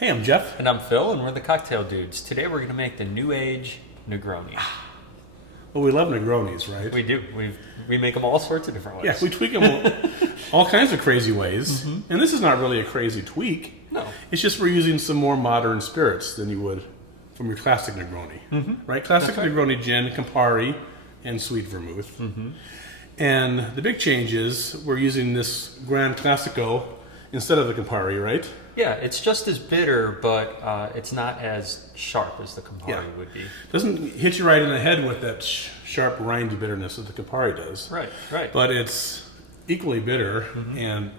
Hey, I'm Jeff. And I'm Phil, and we're the Cocktail Dudes. Today we're going to make the New-Age Negroni. Well, we love Negronis, right? We do. We make them all sorts of different ways. Yeah, we tweak them all kinds of crazy ways. And this is not really a crazy tweak. No. It's just we're using some more modern spirits than you would from your classic Negroni. Right? Classic Negroni gin, Campari, and sweet vermouth. And the big change is we're using this Gran Classico instead of the Campari, right? Yeah, it's just as bitter, but it's not as sharp as the Campari would be. Doesn't hit you right in the head with that sharp, rindy bitterness that the Campari does. Right, right. But it's equally bitter and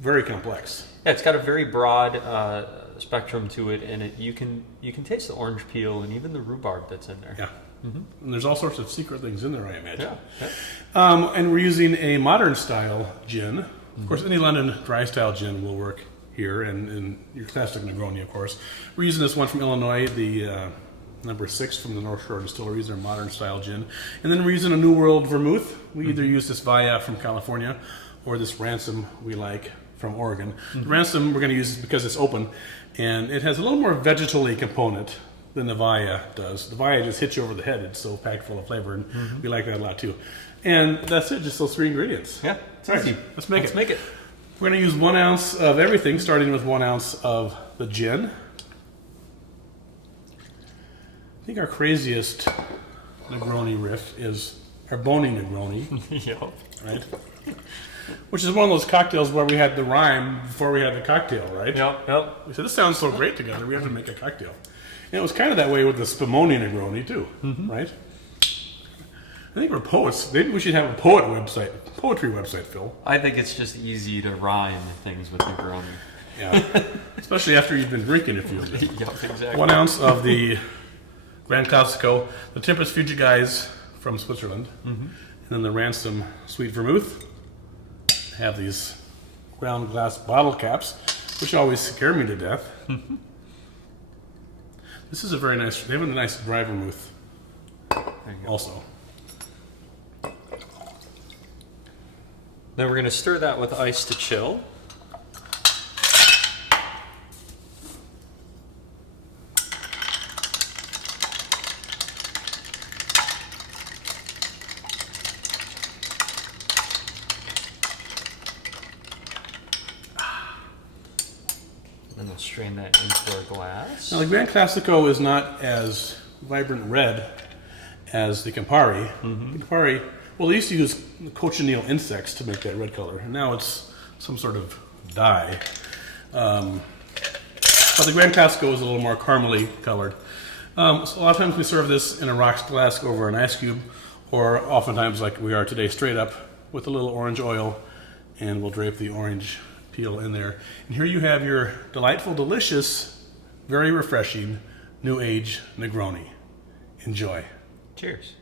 very complex. Yeah, it's got a very broad spectrum to it, and you can taste the orange peel and even the rhubarb that's in there. Yeah. And there's all sorts of secret things in there, I imagine. Yeah. And we're using a modern style gin. Of course, any London dry style gin will work here, and your classic Negroni, of course. We're using this one from Illinois, the number 6 from the North Shore Distilleries, their modern style gin. And then we're using a New World vermouth. We either use this Via from California or this Ransom we like from Oregon. The Ransom we're going to use because it's open, and it has a little more vegetal-y component than the Via does. The Via just hits you over the head. It's so packed full of flavor, and we like that a lot too. And that's it, just those 3 ingredients. Yeah, it's All easy. right, let's make it. We're going to use 1 ounce of everything, starting with 1 ounce of the gin. I think our craziest Negroni riff is our Bony Negroni. Yep. Right? Which is one of those cocktails where we had the rhyme before we had the cocktail, right? Yep. We said, this sounds so great together, we have to make a cocktail. And it was kind of that way with the Spumoni Negroni, too, right? I think we're poets. Maybe we should have a poetry website, Phil. I think it's just easy to rhyme things with Negroni. Yeah, especially after you've been drinking a few of them. Yep, exactly. 1 ounce of the Gran Classico, the Tempus Fugit guys from Switzerland, and then the Ransom Sweet Vermouth. Have these ground glass bottle caps, which always scare me to death. This is a very nice. They have a nice dry vermouth. There you go. Also. Then we're going to stir that with ice to chill. Then we'll strain that into our glass. Now the Gran Classico is not as vibrant red as the Campari. The Campari, well, they used to use cochineal insects to make that red color, and now it's some sort of dye. But the Gran Classico is a little more caramely colored. So a lot of times we serve this in a rocks glass over an ice cube, or oftentimes like we are today, straight up with a little orange oil, and we'll drape the orange peel in there. And here you have your delightful, delicious, very refreshing New-Age Negroni. Enjoy. Cheers.